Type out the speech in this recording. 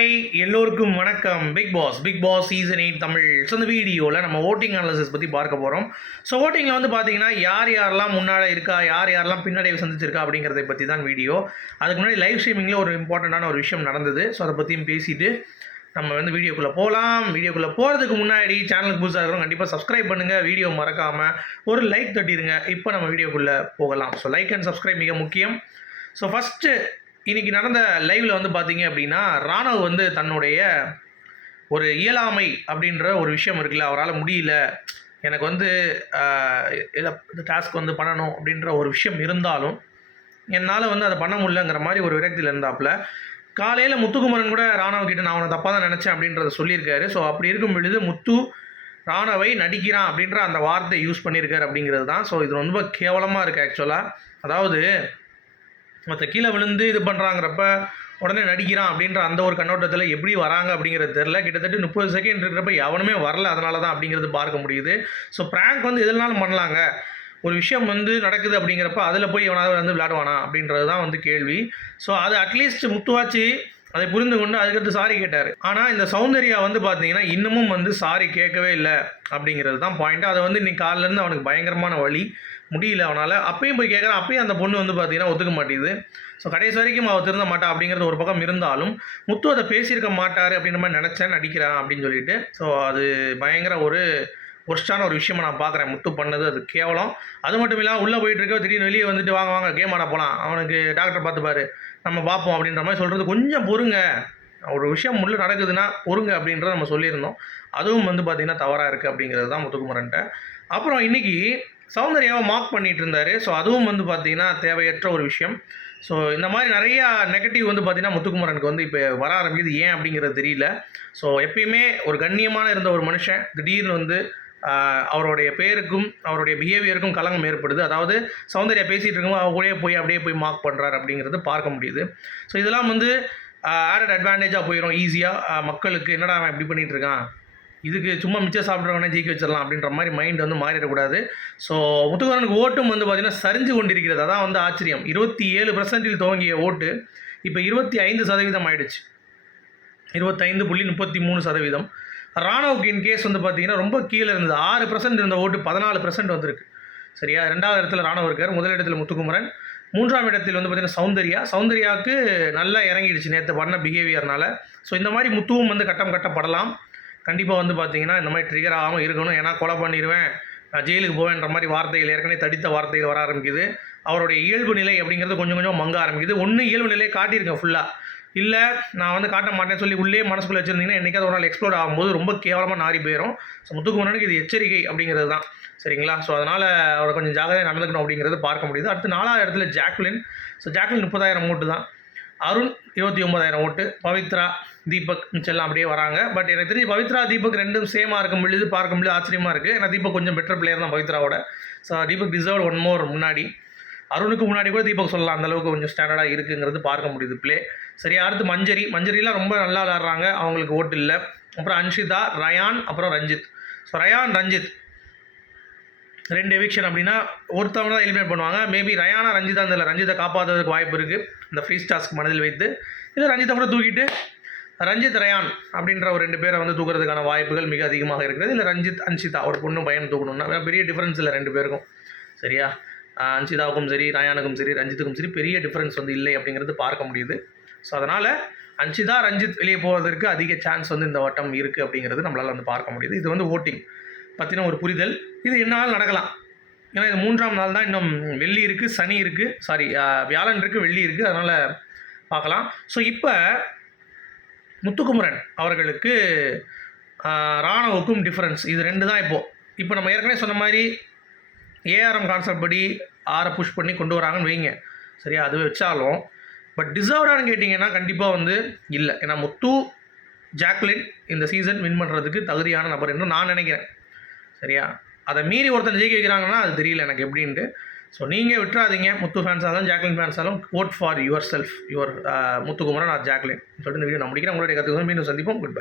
Hi எல்லோருக்கும் வணக்கம். Bigg Boss season 8 Tamil. So இந்த வீடியோவில் நம்ம ஓட்டிங் அனாலிசிஸ் பற்றி பார்க்க போகிறோம். ஸோ ஓட்டிங்கில் வந்து பார்த்தீங்கன்னா யாரெல்லாம் முன்னாடி இருக்கா, யாரெல்லாம் பின்னடைவு சந்திச்சிருக்கா அப்படிங்கிறத பற்றி தான் வீடியோ. அதுக்கு முன்னாடி லைவ் ஸ்ட்ரீமிங்கில் ஒரு இம்பார்ட்டண்ட்டான ஒரு விஷயம் நடந்தது. ஸோ அதை பற்றியும் பேசிவிட்டு நம்ம வந்து வீடியோக்குள்ளே போகலாம். வீடியோக்குள்ளே போகிறதுக்கு முன்னாடி சேனலுக்கு புதுசாக இருக்கிறோம், கண்டிப்பாக சப்ஸ்கிரைப் பண்ணுங்கள். வீடியோ மறக்காமல் ஒரு லைக் தட்டிடுங்க. இப்போ நம்ம வீடியோக்குள்ளே போகலாம். ஸோ லைக் அண்ட் சப்ஸ்கிரைப் மிக முக்கியம். ஸோ ஃபஸ்ட்டு இன்றைக்கி நடந்த லைவில் வந்து பார்த்தீங்க அப்படின்னா, ராணவ் வந்து தன்னுடைய ஒரு இயலாமை அப்படின்ற ஒரு விஷயம் இருக்குல்ல, அவரால் முடியல, எனக்கு வந்து இந்த டாஸ்க் வந்து பண்ணணும் அப்படின்ற ஒரு விஷயம் இருந்தாலும் என்னால் வந்து அதை பண்ண முடியலங்கிற மாதிரி ஒரு விரக்தியில் இருந்தாப்புல. காலையில் முத்துக்குமரன் கூட ராணவ் கிட்ட நான் அவனை தப்பாக தான் நினச்சேன் அப்படின்றத சொல்லியிருக்காரு. ஸோ அப்படி இருக்கும் பொழுது முத்து ராணவை நடிக்கிறான் அப்படின்ற அந்த வார்த்தை யூஸ் பண்ணியிருக்காரு அப்படிங்கிறது தான். ஸோ இது ரொம்ப கேவலமாக இருக்குது ஆக்சுவலாக. அதாவது மற்ற கீழே விழுந்து இது பண்ணுறாங்கிறப்ப உடனே நடிக்கிறான் அப்படின்ற அந்த ஒரு கண்ணோட்டத்தில் எப்படி வராங்க அப்படிங்கிறது தெரில. கிட்டத்தட்ட 30 செகண்ட் இருக்கிறப்ப எவனுமே வரல, அதனால தான் அப்படிங்கிறது பார்க்க முடியுது. ஸோ ப்ராங்க் வந்து எதுனாலும் பண்ணலாங்க. ஒரு விஷயம் வந்து நடக்குது அப்படிங்கிறப்ப அதில் போய் எவனாவது வந்து விளையாடுவானா அப்படின்றது தான் வந்து கேள்வி. ஸோ அது அட்லீஸ்ட் முத்துவாச்சு அதை புரிந்து கொண்டு அதுக்கடுத்து சாரி கேட்டார். ஆனால் இந்த சௌந்தர்யா வந்து பார்த்தீங்கன்னா இன்னமும் வந்து சாரி கேட்கவே இல்லை அப்படிங்கிறது தான் பாயிண்ட். அதை வந்து இன்னைக்கு காலிலேருந்து அவனுக்கு பயங்கரமான வழி, முடியல அவனால். அப்பயும் போய் கேட்குறான், அப்பயும் அந்த பொண்ணு வந்து பார்த்தீங்கன்னா ஒத்துக்க மாட்டேங்குது. ஸோ கடைசி வரைக்கும் அவள் திருந்த மாட்டா அப்படிங்கிறது ஒரு பக்கம் இருந்தாலும் முத்து அதை பேசியிருக்க மாட்டார் அப்படின்ற மாதிரி நினச்சேன், நடிக்கிறான் அப்படின்னு சொல்லிட்டு. ஸோ அது பயங்கர ஒரு ஒர்ஸ்டான ஒரு விஷயமா நான் பார்க்குறேன். முத்து பண்ணது அது கேவலம். அது மட்டும் இல்லாமல் உள்ளே போயிட்டு இருக்க திடீர்னு வெளியே வந்துட்டு வாங்க கேம் ஆட போகலாம், அவனுக்கு டாக்டர் பார்த்துப்பாரு, நம்ம பார்ப்போம் அப்படின்ற மாதிரி சொல்கிறது கொஞ்சம் பொறுங்க. ஒரு விஷயம் உள்ள நடக்குதுன்னா பொறுங்க அப்படின்றத நம்ம சொல்லியிருந்தோம். அதுவும் வந்து பார்த்திங்கன்னா தவறாக இருக்குது அப்படிங்கிறது தான் முத்துக்குமரன்ட்ட. அப்புறம் இன்றைக்கி சௌந்தர்யாவை மார்க் பண்ணிகிட்டு இருந்தார். ஸோ அதுவும் வந்து பார்த்திங்கன்னா தேவையற்ற ஒரு விஷயம். ஸோ இந்த மாதிரி நிறையா நெகட்டிவ் வந்து பார்த்திங்கன்னா முத்துக்குமரனுக்கு வந்து இப்போ வர ஆரம்பிக்குது. ஏன் அப்படிங்கிறது தெரியல. ஸோ எப்பயுமே ஒரு கண்ணியமான இருந்த ஒரு மனுஷன் திடீர்னு வந்து அவருடைய பேருக்கும் அவருடைய பிஹேவியருக்கும் களங்கம் ஏற்படுது. அதாவது சௌந்தர்யா பேசிகிட்டு இருக்கும்போது அவ கூடயே போய் அப்படியே போய் மார்க் பண்ணுறாரு அப்படிங்கிறது பார்க்க முடியுது. ஸோ இதெல்லாம் வந்து ஆடட் அட்வான்டேஜாக போயிடும் ஈஸியாக மக்களுக்கு. என்னடா அவன் இப்படி பண்ணிகிட்டு இருக்கான், இதுக்கு சும்மா மிச்சம் சாப்பிட்றவனே ஜெயிக்க வச்சிடலாம் அப்படின்ற மாதிரி மைண்ட் வந்து மாறிடக்கூடாது. ஸோ முத்துக்குமரனுக்கு ஓட்டும் வந்து பார்த்திங்கன்னா சரிஞ்சு கொண்டிருக்கிறது. அதான் வந்து ஆச்சரியம். 27% துவங்கிய ஓட்டு இப்போ 25% ஆயிடுச்சு. 25.33%. ராணவுக்கு இன்கேஸ் வந்து பார்த்திங்கன்னா ரொம்ப கீழே இருந்தது. 6% இருந்த ஓட்டு 14% வந்திருக்கு. சரியா, 2வது இடத்துல ராணவ் இருக்கார், முதல் இடத்துல முத்துக்குமரன், 3ஆம் இடத்தில் வந்து பார்த்திங்கன்னா சௌந்தர்யாவுக்கு நல்லா இறங்கிடுச்சு நேற்று பண்ண பிஹேவியர்னால. ஸோ இந்த மாதிரி முத்துவும் வந்து கட்டப்படலாம். கண்டிப்பாக வந்து பார்த்திங்கன்னா இந்த மாதிரி ட்ரிகர் ஆகாமல் இருக்கணும். ஏன்னா கொலை பண்ணிடுவேன், ஜெயிலுக்கு போவேன்ற மாதிரி வார்த்தைகள், ஏற்கனவே தடித்த வார்த்தைகள் வர ஆரம்பிக்குது. அவருடைய இயல்பு நிலை அப்படிங்கிறது கொஞ்சம் கொஞ்சம் மங்க ஆரம்பிக்குது. ஒன்று இயல்பு நிலையை காட்டியிருக்கேன் ஃபுல்லாக, இல்லை நான் வந்து காட்ட மாட்டேன்னு சொல்லி உள்ளே மனசுக்குள்ளே வச்சுருந்தீங்கன்னா என்றைக்காவது ஒரு நாள் எக்ஸ்ப்ளோர் ஆகும்போது ரொம்ப கேவலமாக நாரி போயிடும். ஸோ முத்துக்குமரனுக்கு இது எச்சரிக்கை அப்படிங்கிறது தான். சரிங்களா. ஸோ அதனால் அவரை கொஞ்சம் ஜாகிரதையாக நடந்துக்கணும் அப்படிங்கிறது பார்க்க முடியுது. அடுத்து 4வது இடத்துல ஜாக்லின். ஸோ ஜாக்லின் 30,000 ஓட்டு தான். அருண் 29,000 ஓட்டு. பவித்ரா, தீபக் மிச்செல்லாம் அப்படியே வராங்க. பட் எனக்கு தெரிஞ்சு பவித்ரா தீபக் ரெண்டும் சேமாக இருக்கும் பொழுது பார்க்க முடியாது, ஆச்சரியமாக இருக்குது. ஏன்னா தீபக் கொஞ்சம் பெட்டர் பிளேயர் தான் பவித்ராவோட. So Deepak deserve one more முன்னாடி. அருணுக்கு முன்னாடி கூட தீபக் சொல்லலாம், அந்தளவுக்கு கொஞ்சம் ஸ்டாண்டர்டாக இருக்குங்கிறது பார்க்க முடியுது ப்ளே. சரியா. அடுத்து மஞ்சரிலாம் ரொம்ப நல்லா விளாட்றாங்க, அவங்களுக்கு ஓட்டு இல்லை. அப்புறம் அன்ஷிதா, ரயான், அப்புறம் ரஞ்சித். ஸோ ரயான் ரஞ்சித் 2 எவிக்ஷன் அப்படின்னா ஒருத்தவங்க தான் எலிமினேட் பண்ணுவாங்க. மேபி ரயானா ரஞ்சிதா அந்த ரஞ்சித்தை காப்பாற்றுறதுக்கு வாய்ப்பு இருக்குது இந்த ஃப்ரீ டாஸ்க் மனதில் வைத்து. இதை ரஞ்சித்தை கூட தூக்கிட்டு ரஞ்சித் ரயான் அப்படின்ற ஒரு 2 பேரை வந்து தூக்குறதுக்கான வாய்ப்புகள் மிக அதிகமாக இருக்கிறது. இல்லை ரஞ்சித் அன்ஷிதா ஒரு பொண்ணு பையன் தூக்கணும்னா பெரிய டிஃப்ரென்ஸ் இல்லை 2 பேருக்கும். சரியா. அன்ஷிதாவுக்கும் சரி, ரயானுக்கும் சரி, ரஞ்சித்துக்கும் சரி பெரிய டிஃப்ரென்ஸ் வந்து இல்லை அப்படிங்கிறது பார்க்க முடியுது. ஸோ அதனால் அன்ஷிதா ரஞ்சித் வெளியே போவதற்கு அதிக சான்ஸ் வந்து இந்த வட்டம் இருக்குது அப்படிங்கிறது நம்மளால் வந்து பார்க்க முடியுது. இது வந்து ஓட்டிங் பற்றின ஒரு புரிதல். இது என்னால் நடக்கலாம். ஏன்னா இது 3ஆம் நாள் தான், இன்னும் வெள்ளி இருக்குது, சனி இருக்குது, வியாழன் இருக்குது, வெள்ளி இருக்குது, அதனால் பார்க்கலாம். ஸோ இப்போ முத்துக்குமரன் அவர்களுக்கு ராணவுக்கும் டிஃப்ரென்ஸ் இது 2 தான். இப்போ நம்ம ஏற்கனவே சொன்ன மாதிரி ஏஆர்எம் கான்செப்ட் படி 6 புஷ் பண்ணி கொண்டு வராங்கன்னு வைங்க. சரியா, அது வச்சாலும் பட் டிசர்வ்டானு கேட்டிங்கன்னா கண்டிப்பாக வந்து இல்லை. ஏன்னா முத்து ஜாக்லின் இந்த சீசன் வின் பண்ணுறதுக்கு தகுதியான நபர் என்று நான் நினைக்கிறேன். சரியா, அதை மீறி ஒருத்தர் ஜெயிக்க வைக்கிறாங்கன்னா அது தெரியல எனக்கு எப்படின்ட்டு. ஸோ நீங்கள் விட்டுறாதீங்க, முத்து ஃபேன்ஸாலும் ஜாக்லின் ஃபேன்ஸாலும் vote for yourself, your Muthukumaran or Jacquline சொல்லிட்டு இந்த வீடியோ நான் முடிக்கிறேன். உங்களுடைய கருத்துக்கள் மீண்டும் சந்திப்போம். Good bye.